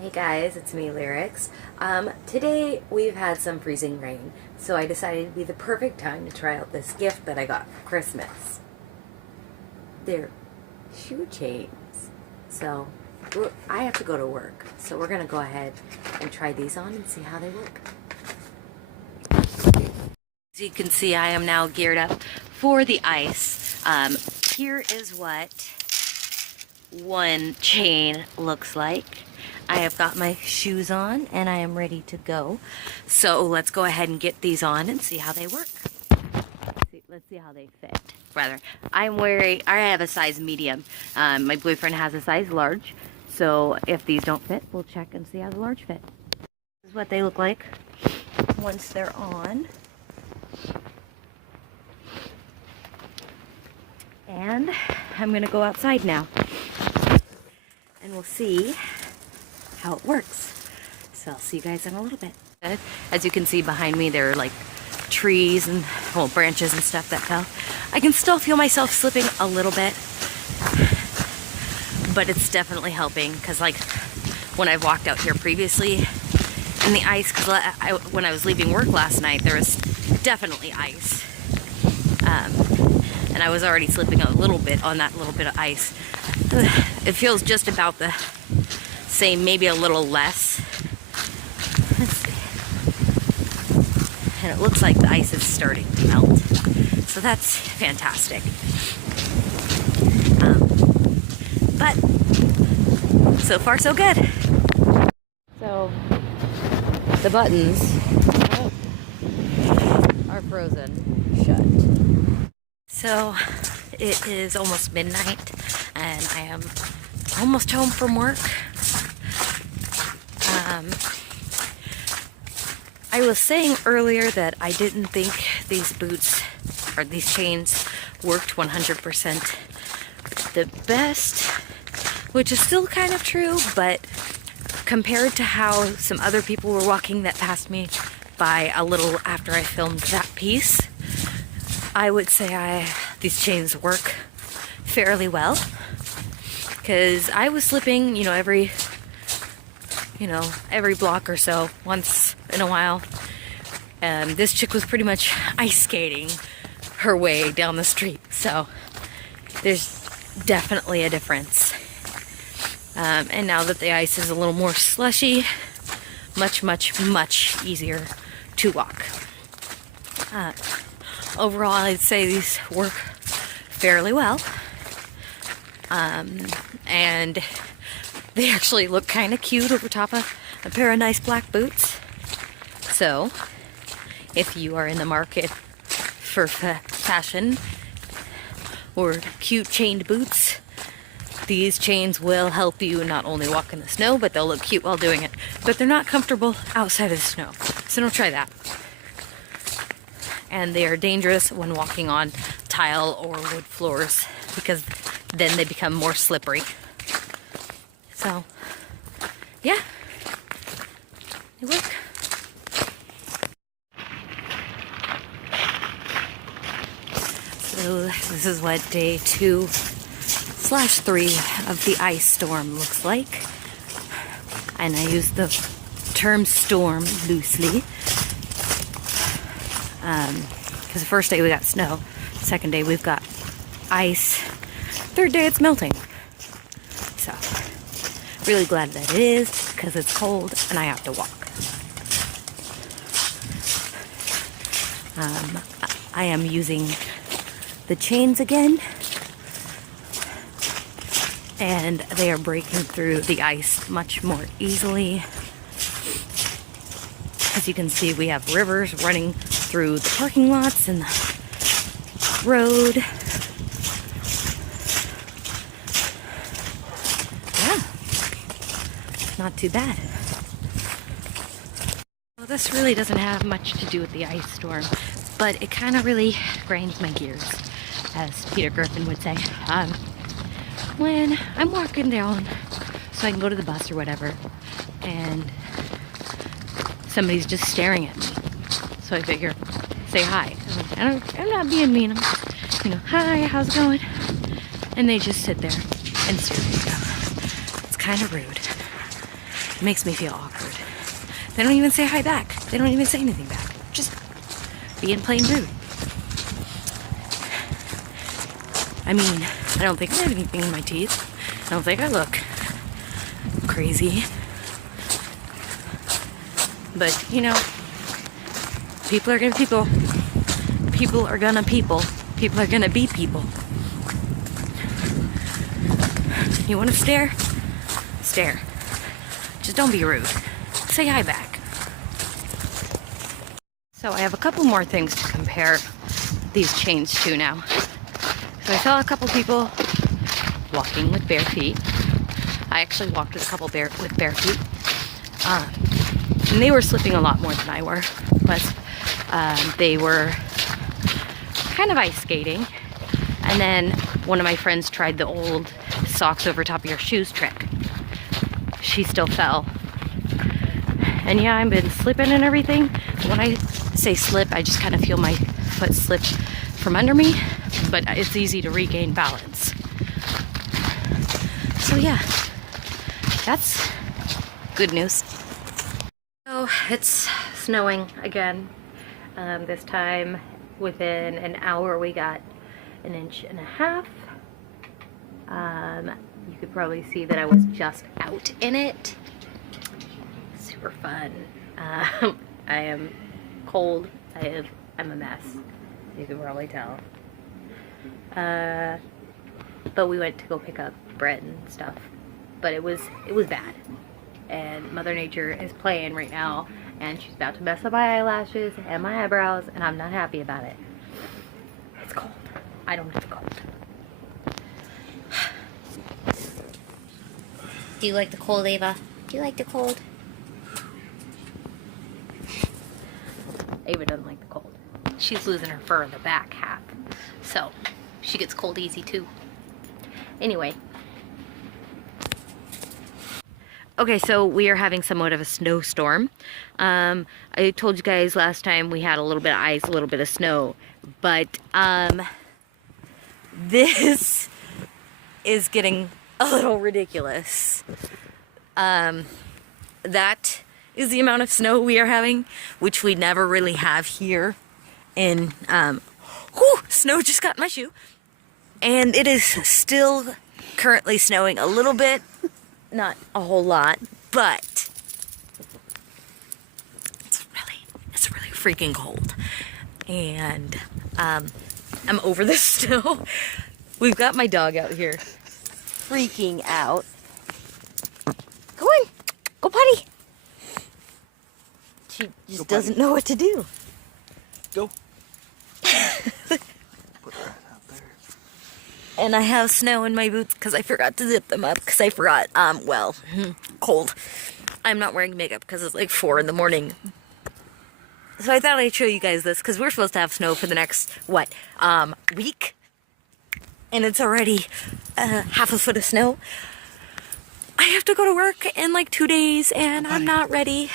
Hey guys, it's me, Lyrixx. Today we've had some freezing rain, so I decided it'd be the perfect time to try out this gift that I got for Christmas. They're shoe chains. So I have to go to work, so we're gonna go ahead and try these on and see how they work. As you can see, I am now geared up for the ice. Here is what one chain looks like. I have got my shoes on and I am ready to go. So let's go ahead and get these on and see how they work. Let's see how they fit. Rather, I have a size medium. My boyfriend has a size large. So if these don't fit, we'll check and see how the large fit. This is what they look like once they're on. And I'm gonna go outside now and we'll see how it works. So I'll see you guys in a little bit. As you can see behind me, there are like trees and branches and stuff that fell. I can still feel myself slipping a little bit, but it's definitely helping because like when I've walked out here previously in the ice, because when I was leaving work last night, there was definitely ice. And I was already slipping a little bit on that little bit of ice. It feels just about the same, maybe a little less. Let's see. And it looks like the ice is starting to melt. So that's fantastic. But so far so good. So the buttons are frozen shut. So it is almost midnight and I am almost home from work. I was saying earlier that I didn't think these boots or these chains worked 100% the best, which is still kind of true, but compared to how some other people were walking that passed me by a little after I filmed that piece, I would say these chains work fairly well, because I was slipping, every block or so, once in a while. This chick was pretty much ice skating her way down the street, so there's definitely a difference. And now that the ice is a little more slushy, much, much, much easier to walk. Overall, I'd say these work fairly well. And they actually look kind of cute over top of a pair of nice black boots. So, if you are in the market for fashion or cute chained boots, these chains will help you not only walk in the snow, but they'll look cute while doing it. But they're not comfortable outside of the snow, so don't try that. And they are dangerous when walking on tile or wood floors, because then they become more slippery. So, yeah, they work. So this is what day 2/3 of the ice storm looks like. And I use the term storm loosely. Because the first day we got snow, second day we've got ice, third day it's melting. So, really glad that it is, because it's cold and I have to walk. I am using the chains again, and they are breaking through the ice much more easily. As you can see, we have rivers running through the parking lots and the road. Yeah, not too bad. Well, this really doesn't have much to do with the ice storm, but it kind of really grinds my gears, as Peter Griffin would say. When I'm walking down so I can go to the bus or whatever, and somebody's just staring at me. So I figure, say hi. I'm not being mean. I'm, hi, how's it going? And they just sit there and stare at me. It's kind of rude. It makes me feel awkward. They don't even say hi back. They don't even say anything back. Just being plain rude. I mean, I don't think I have anything in my teeth. I don't think I look crazy. But, you know, people are gonna people. People are gonna people. People are gonna be people. You wanna stare? Stare. Just don't be rude. Say hi back. So I have a couple more things to compare these chains to now. So I saw a couple people walking with bare feet. I actually walked with a couple with bare feet. And they were slipping a lot more than I were. But they were kind of ice skating. And then one of my friends tried the old socks over top of your shoes trick. She still fell. And yeah, I've been slipping and everything. When I say slip, I just kind of feel my foot slip from under me, but it's easy to regain balance. So yeah, that's good news. So it's snowing again. This time within an hour we got 1.5 inches. You could probably see that I was just out in it. Super fun. I am cold. I'm a mess. You can probably tell. But we went to go pick up bread and stuff. But it was bad. And Mother Nature is playing right now, and she's about to mess up my eyelashes and my eyebrows, and I'm not happy about it. It's cold. I don't like the cold. Do you like the cold, Ava? Do you like the cold? Ava doesn't like the cold. She's losing her fur in the back half, so she gets cold easy too. Anyway. Okay, so we are having somewhat of a snowstorm. I told you guys last time we had a little bit of ice, a little bit of snow, but this is getting a little ridiculous. That is the amount of snow we are having, which we never really have here in, snow just got in my shoe. And it is still currently snowing a little bit, not a whole lot, but it's really freaking cold. And, I'm over this still. We've got my dog out here freaking out. Go on, go potty. She just doesn't know what to do. Go. Put that out there. And I have snow in my boots because I forgot to zip them up because I forgot, cold. I'm not wearing makeup because it's like 4 in the morning. So I thought I'd show you guys this because we're supposed to have snow for the next, week? And it's already half a foot of snow. I have to go to work in like 2 days and I'm not ready.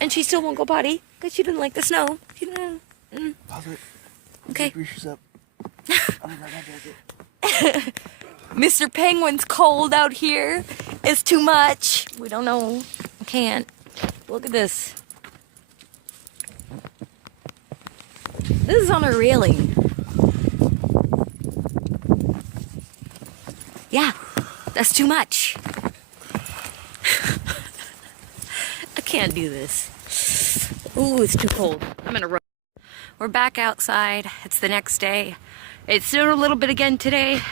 And she still won't go potty because she didn't like the snow. She didn't. Pause it. Okay. Grease up. I'll be right back. Mr. Penguin's cold out here. It's too much. We don't know. I can't. Look at this. This is on a railing. Yeah, that's too much. I can't do this. Ooh, it's too cold. I'm gonna run. We're back outside. It's the next day. It snowed a little bit again today,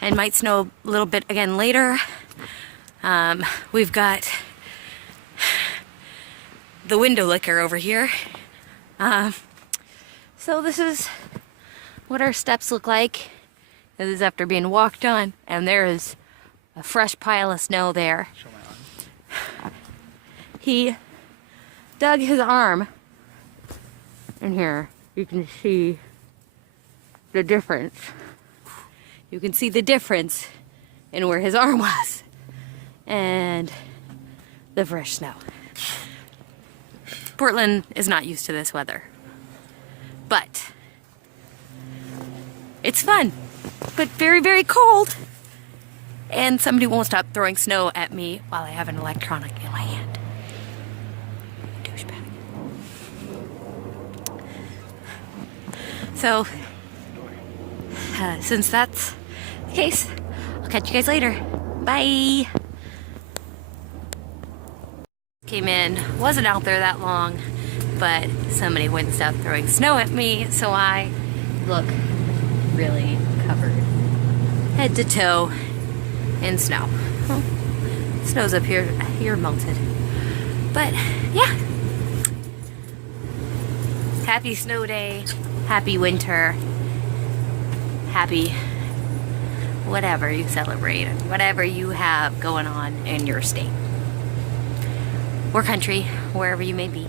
and might snow a little bit again later. We've got the window licker over here. So this is what our steps look like. This is after being walked on, and there is a fresh pile of snow there. Show my arm. He dug his arm in here. You can see the difference. You can see the difference in where his arm was and the fresh snow. Portland is not used to this weather, but it's fun, but very, very cold. And somebody won't stop throwing snow at me while I have an electronic in my hand. Douchebag. So, since that's the case, I'll catch you guys later. Bye! Came in, wasn't out there that long, but somebody wouldn't stop throwing snow at me, so I look really covered head to toe in snow. Well, snow's up here melted. But yeah, happy snow day, happy winter, happy whatever you celebrate, whatever you have going on in your state or country, wherever you may be.